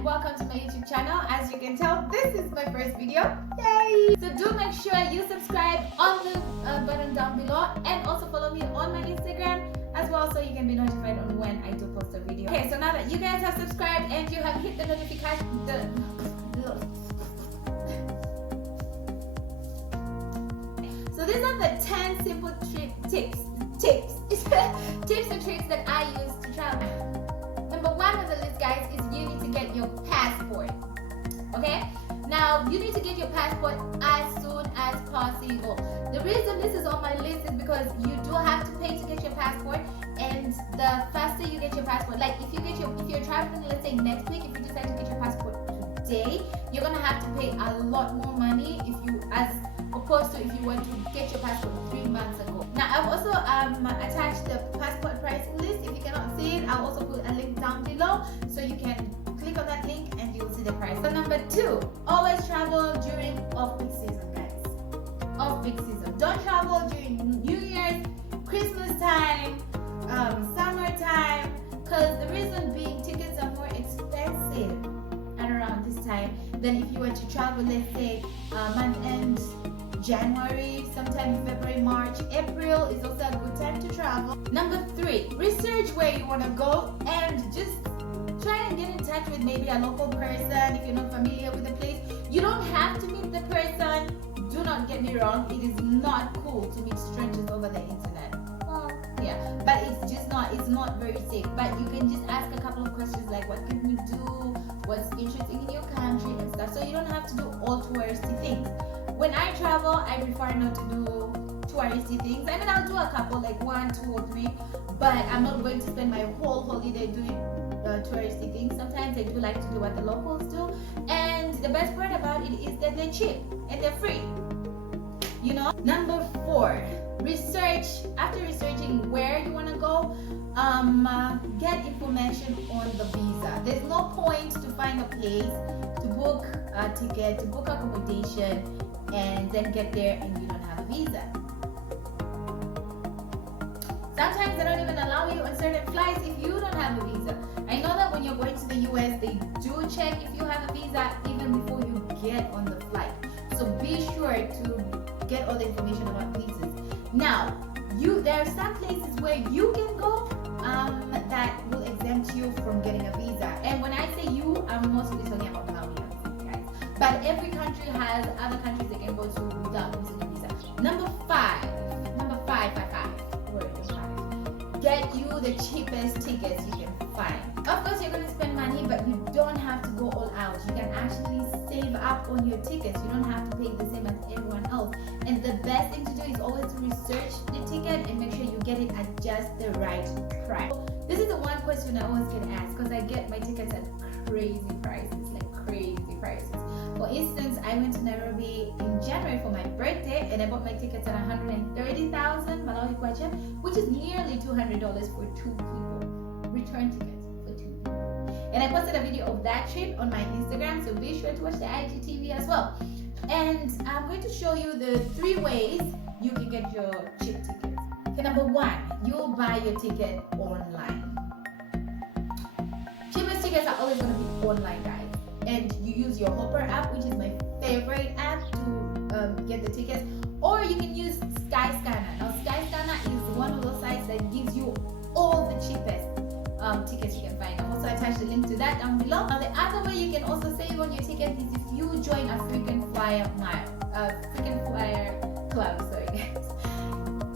and welcome to my YouTube channel. As you can tell, this is my first video. Yay! So do make sure you subscribe on the button down below, and also follow me on my Instagram as well, so you can be notified on when I do post a video. Okay, so now that you guys have subscribed and you have hit the notification, so these are the 10 simple tips and tricks that I use to travel. Number one on the list, guys, is you need to get your passport. Okay? Now, you need to get your passport as soon as possible. The reason this is on my list is because you do have to pay to get your passport, and the faster you get your passport, like if you're traveling, let's say next week, if you decide to get your passport today, you're gonna have to pay a lot more money as opposed to if you want to get your passport 3 months ago. Now, I've also attached the passport pricing list. If you cannot see it, I'll also put a link down below, so you can click on that link and you'll see the price. So number 2, always travel during off-peak season, guys. Off-peak season. Don't travel during New Year's, Christmas time, summertime, because the reason being, tickets are more expensive at around this time than if you were to travel, let's say month end January, sometime in February, March, April is also a good time to travel. Number 3, research where you want to go and just try and get in touch with maybe a local person if you're not familiar with the place. You don't have to meet the person. Do not get me wrong, it is not cool to meet strangers over the internet. Well, yeah, but it's not very safe. But you can just ask a couple of questions like, what can we do? What's interesting in your country and stuff. So you don't have to do all touristy things. When I travel, I prefer not to do touristy things. I mean, I'll do a couple, like 1, 2, or 3, but I'm not going to spend my whole holiday doing touristy things. Sometimes I do like to do what the locals do, and the best part about it is that they're cheap and they're free. You know. Number 4, research. After researching where you want to go, get information on the visa. There's no point to find a place, to book a ticket, to book accommodation, and then get there and you don't have a visa. Sometimes they don't even allow you on certain flights if you don't have a visa. I know that when you're going to the US, they do check if you have a visa even before you get on the flight. So be sure to get all the information about visas. Now, there are some places where you can go that will exempt you from getting a visa. And when I say you, I'm mostly talking about Malawians, guys. But every country has other countries they can go to without losing a visa. Number 5. Get you the cheapest tickets you can find. Of course, you're going to spend money, but you don't have to go all out. You can actually save up on your tickets. You don't have to pay the same as everyone else. And the best thing to do is always to research the ticket and make sure you get it at just the right price. This is the one question I always get asked, because I get my tickets at crazy prices, like crazy prices. For instance, I went to Nairobi in January for my birthday, and I bought my tickets at 130,000 Malawi kwacha, which is nearly $200 for 2 people. Return tickets for 2 people. And I posted a video of that trip on my Instagram, so be sure to watch the IGTV as well. And I'm going to show you the 3 ways you can get your cheap tickets. Okay, number 1, you buy your ticket online. Cheapest tickets are always going to be online, guys. And you use your Hopper app, which is my favorite app, to get the tickets, or you can use Skyscanner. Now, Skyscanner is one of those sites that gives you all the cheapest tickets you can find. I've also attached the link to that down below. Now, the other way you can also save on your ticket is if you join a frequent flyer club. Sorry, guys.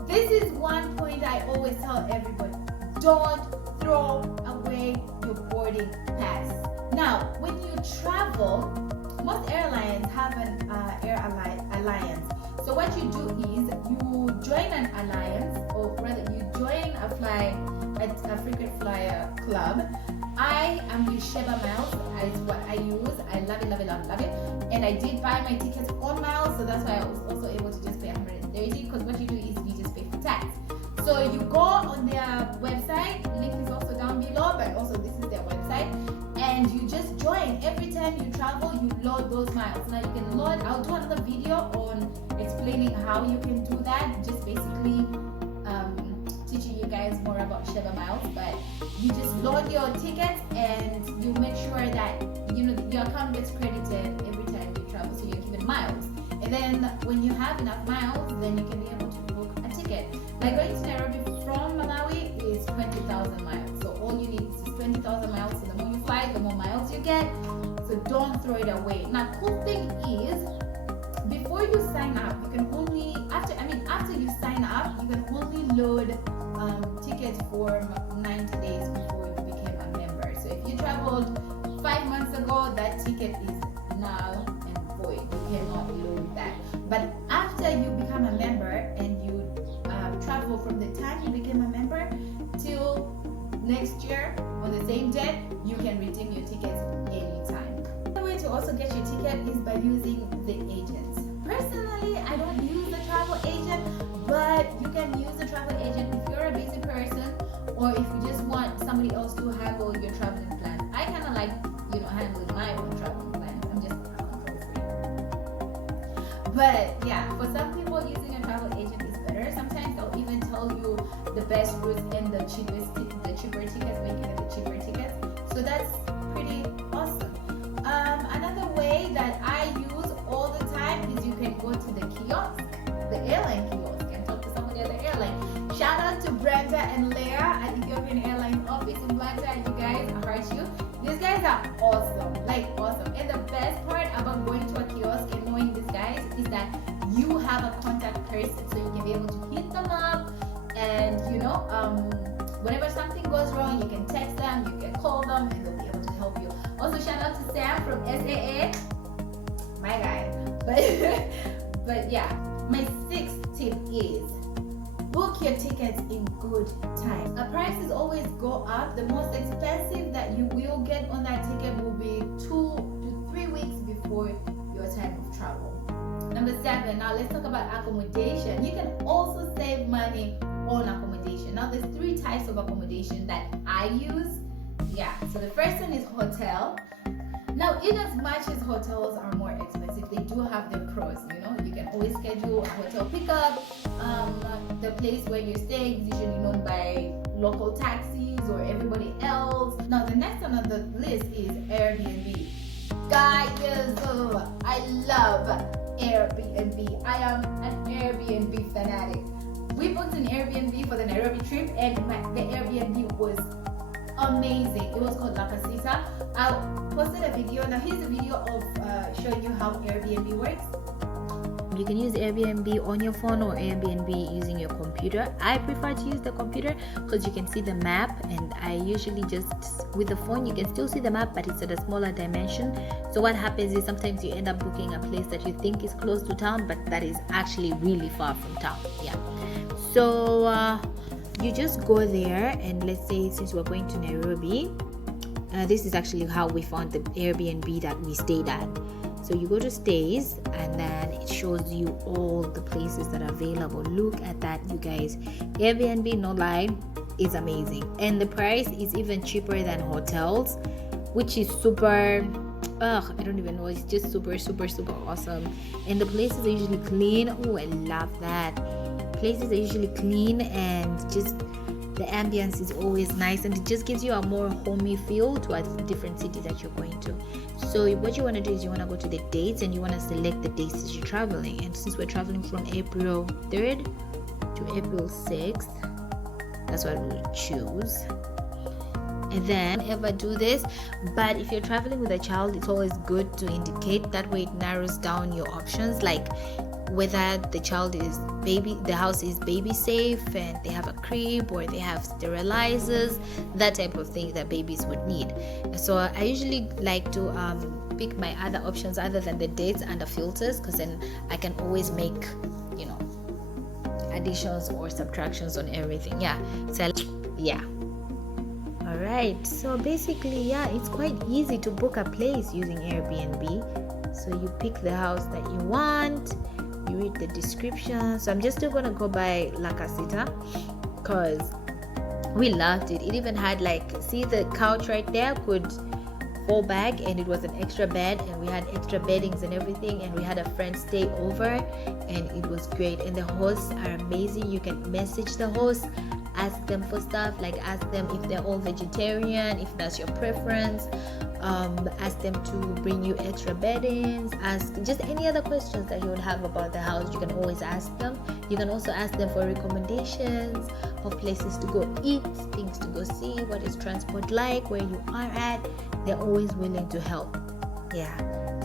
This is one point I always tell everybody: don't throw away your boarding pass. Now, when you travel, most airlines have an alliance. So what you do is you join an alliance, or rather you join a frequent flyer club. I am with Shebamiles, is what I use. I love it. And I did buy my tickets on miles, so that's why I was also able to just pay 130, because what you do is you just pay for tax. So you go on their website, link is also down below, but also this is their website, and you just join. Every time you travel, you load those miles. Now you can load, I'll do another video on explaining how you can do that, just basically teaching you guys more about Shebamiles, but you just load your tickets and you make sure that your account gets credited every time you travel, so you're given miles. And then when you have enough miles, then you can be able to book a ticket. Like going to Nairobi from Malawi is 20,000 miles. So all you need is 20,000 miles. So the more you fly, the more miles you get. So don't throw it away. Now, cool thing is, before you sign up, you can only after you sign up, you can only load tickets for 90 days before you became a member. So if you traveled 5 months ago, that ticket is null and void. You cannot load that. But after you become a member and you travel from the time you became a member till next year on the same day, you can redeem your tickets anytime. The way to also get your ticket is by using the agents. Personally, I don't use a travel agent, but you can use a travel agent if you're a busy person or if you just want somebody else to handle your traveling plans. I kind of like handling my own traveling plans. I'm just a control freak. But yeah, for some people, using a travel agent is better. Sometimes they'll even tell you the best routes and the cheaper tickets, when you can get the cheaper tickets. So that's pretty awesome. Another way that I use all the time is you can go to the kiosk, the airline kiosk, and talk to somebody at the airline. Shout out to Brenda and Leah at Ethiopian Airlines office in Blanta. You guys, I heart you. These guys are awesome, like awesome. And the best part about going to a kiosk and knowing these guys is that you have a contact person, so you can be able to hit them up, and whenever something goes wrong, you can text them, you can call them, and they'll be able to help you. Also, shout out to Sam from SAA, my guy. But yeah, my sixth tip is book your tickets in good time. The prices always go up. The most expensive that you will get on that ticket will be 2 to 3 weeks before your time of travel. Number 7, now let's talk about accommodation. You can also save money on accommodation. Now there's 3 types of accommodation that I use. Yeah, so the first one is hotel. Now, in as much as hotels are more expensive, they do have their pros. You can always schedule a hotel pickup. The place where you're staying is usually known by local taxis or everybody else. Now, the next one on the list is Airbnb. Guys, I love Airbnb. I am an Airbnb fanatic. We booked an Airbnb for the Nairobi trip, and the Airbnb was amazing. It was called La Casita. I posted a video. Now here's a video of showing you how Airbnb works. You can use Airbnb on your phone or Airbnb using your computer. I prefer to use the computer because you can see the map, and I usually just, with the phone you can still see the map, but it's at a smaller dimension. So what happens is sometimes you end up booking a place that you think is close to town, but that is actually really far from town. Yeah. So you just go there, and let's say since we're going to Nairobi, this is actually how we found the Airbnb that we stayed at. So you go to stays, and then it shows you all the places that are available. Look at that, you guys. Airbnb, no lie, is amazing, and the price is even cheaper than hotels, which is super I don't even know, it's just super awesome. And the places are usually clean. Oh, I love that. Places are usually clean, and just the ambience is always nice, and it just gives you a more homey feel to a different city that you're going to. So what you want to do is you want to go to the dates, and you want to select the dates that you're traveling. And since we're traveling from April 3rd to April 6th, that's what we'll choose. And then ever do this, but if you're traveling with a child, it's always good to indicate. That way it narrows down your options, like whether the child is the house is baby safe, and they have a crib, or they have sterilizers, that type of thing that babies would need. So I usually like to pick my other options other than the dates and the filters, because then I can always make additions or subtractions on everything. Alright, so basically it's quite easy to book a place using Airbnb. So you pick the house that you want, you read the description. So I'm just still gonna go by La Casita because we loved it. It even had see the couch right there could fall back, and it was an extra bed, and we had extra beddings and everything, and we had a friend stay over, and it was great. And the hosts are amazing. You can message the host, ask them for stuff, like ask them if they're all vegetarian, if that's your preference. Ask them to bring you extra beddings. Ask just any other questions that you would have about the house. You can always ask them. You can also ask them for recommendations of places to go eat, things to go see, what is transport like where you are at. They're always willing to help.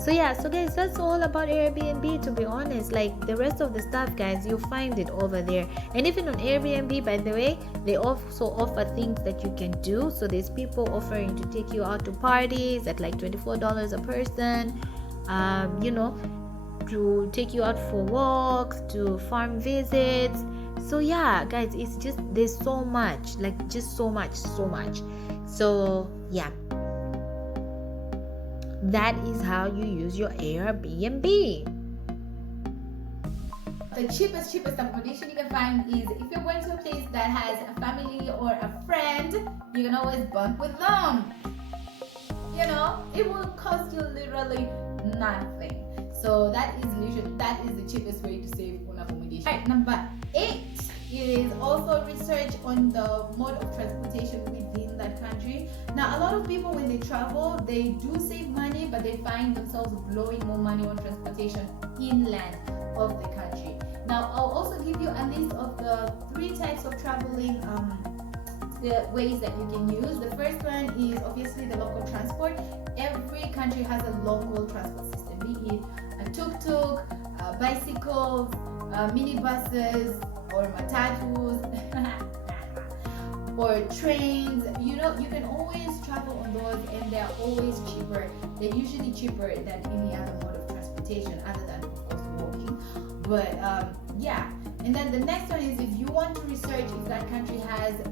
So guys, that's all about Airbnb, to be honest. Like the rest of the stuff, guys, you'll find it over there. And even on Airbnb, by the way, they also offer things that you can do. So there's people offering to take you out to parties at like $24 a person, to take you out for walks, to farm visits. So yeah, guys, it's just, there's so much, like just so much. So yeah, that is how you use your Airbnb. The cheapest accommodation you can find is if you're going to a place that has a family or a friend, you can always bunk with them. It will cost you literally nothing. So that is the cheapest way to save on accommodation. Right, number 8 is also research on the mode of transportation within that country. Now, a lot of people, when they travel, they do save money, but they find themselves blowing more money on transportation inland of the country. Now, I'll also give you a list of the 3 types of traveling, the ways that you can use. The first one is obviously the local transport. Every country has a local transport system, be it a tuk-tuk, bicycles, minibuses, or matatus, or trains. You can always travel on those, and they're always cheaper. They're usually cheaper than any other mode of transportation, other than, of course, walking. But and then the next one is if you want to research if that country has a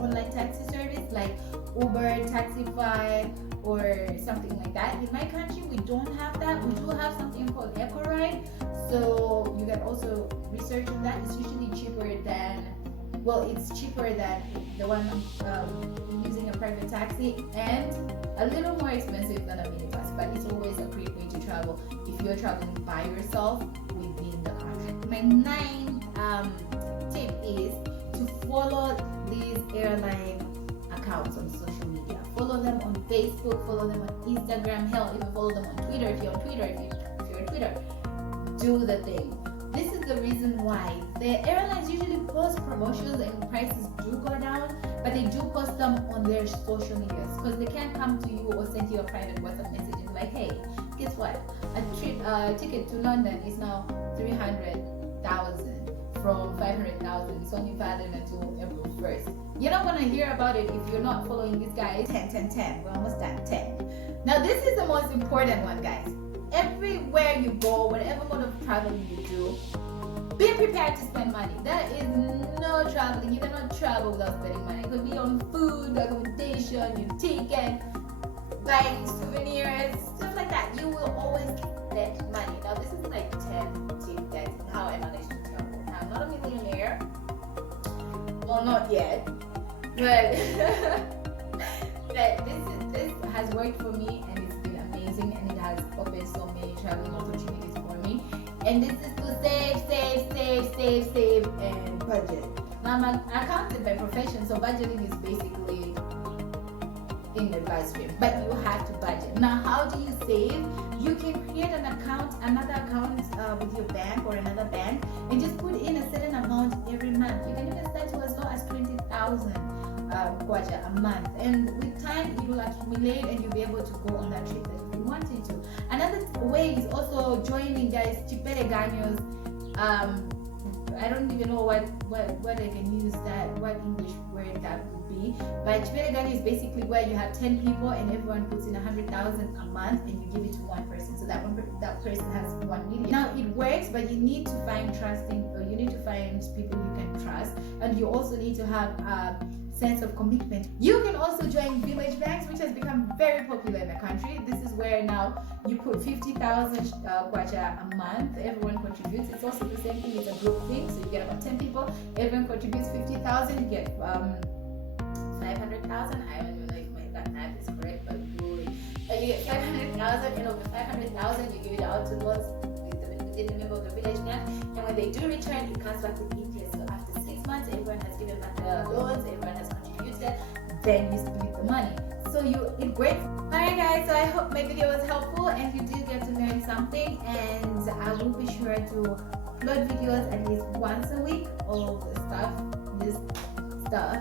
online taxi service like Uber, Taxify, or something like that. In my country, we don't have that. We do have something called AIRLINE, so you can also research on that. It's usually cheaper than, it's cheaper than the one using a private taxi, and a little more expensive than a minibus, but it's always a great way to travel if you're traveling by yourself within the country. My 9th tip is to follow these airline accounts on social media. Follow them on Facebook, follow them on Instagram, hell, even follow them on Twitter if you're on Twitter, if you're on Twitter. Do the thing. This is the reason why the airlines usually post promotions and prices do go down, but they do post them on their social medias, because they can't come to you or send you a private WhatsApp message and be like, hey, guess what? A ticket to London is now 300,000 from 500,000. It's only valid until April 1st. You're not gonna hear about it if you're not following these guys. 10. We're almost done. 10. Now this is the most important one, guys. Everywhere you go, whatever mode of traveling you do, be prepared to spend money. There is no traveling. You cannot travel without spending money. It could be on food, accommodation, your ticket, buying souvenirs, stuff like that. You will always spend money. Now this is like 10 tips, guys, on how I managed to travel. Now I'm not a millionaire. Well, not yet. But this has worked for me, and it's been amazing, and it has opened so many traveling opportunities for me. And this is to save, and budget. Now I'm an accountant by profession, so budgeting is basically in the bloodstream, but you have to budget. Now, how do you save? You can create another account with your bank or another bank, and just put in a certain amount every month. You can even start to as low as 20,000 kwacha a month, and with time it will accumulate, and you'll be able to go on that trip that you wanted to. Another way is also joining, guys, chipereganyos. I don't even know what I can use that, what English word that would be, but chipereganyos is basically where you have 10 people and everyone puts in 100,000 a month, and you give it to one person, so that person has 1 million. Now it works, but you need to find you need to find people you can trust, and you also need to have sense of commitment. You can also join village banks, which has become very popular in the country. This is where now you put 50,000 kwacha a month. Everyone contributes. It's also the same thing. It's a group thing, so you get about 10 people. Everyone contributes 50,000. You get 500,000. I don't know if that math is correct, but you get 500,000, and over 500,000 you give it out to those within the member of the village bank. And when they do return, it comes back with interest. So after 6 months, everyone has given the loans, everyone has contributed, then you split the money. So it works. Alright guys, so I hope my video was helpful and you did get to learn something, and I will be sure to upload videos at least once a week of this stuff.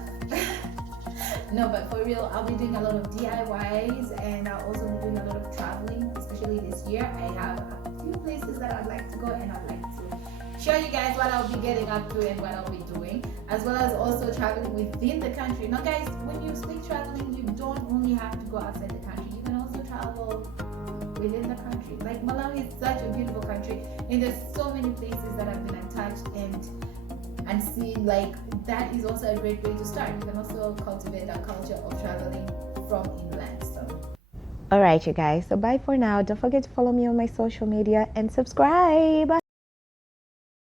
No, but for real, I'll be doing a lot of DIYs, and I'll also be doing a lot of traveling, especially this year. I have a few places that I'd like to go, and I'd like to show you guys what I'll be getting up to and what I'll be doing, as well as also traveling within the country. Now guys, when you speak traveling, you don't only have to go outside the country, you can also travel within the country. Like Malawi is such a beautiful country, and there's so many places that have been untouched and see, like that is also a great way to start. You can also cultivate that culture of traveling from inland. So Alright you guys, so bye for now. Don't forget to follow me on my social media and subscribe.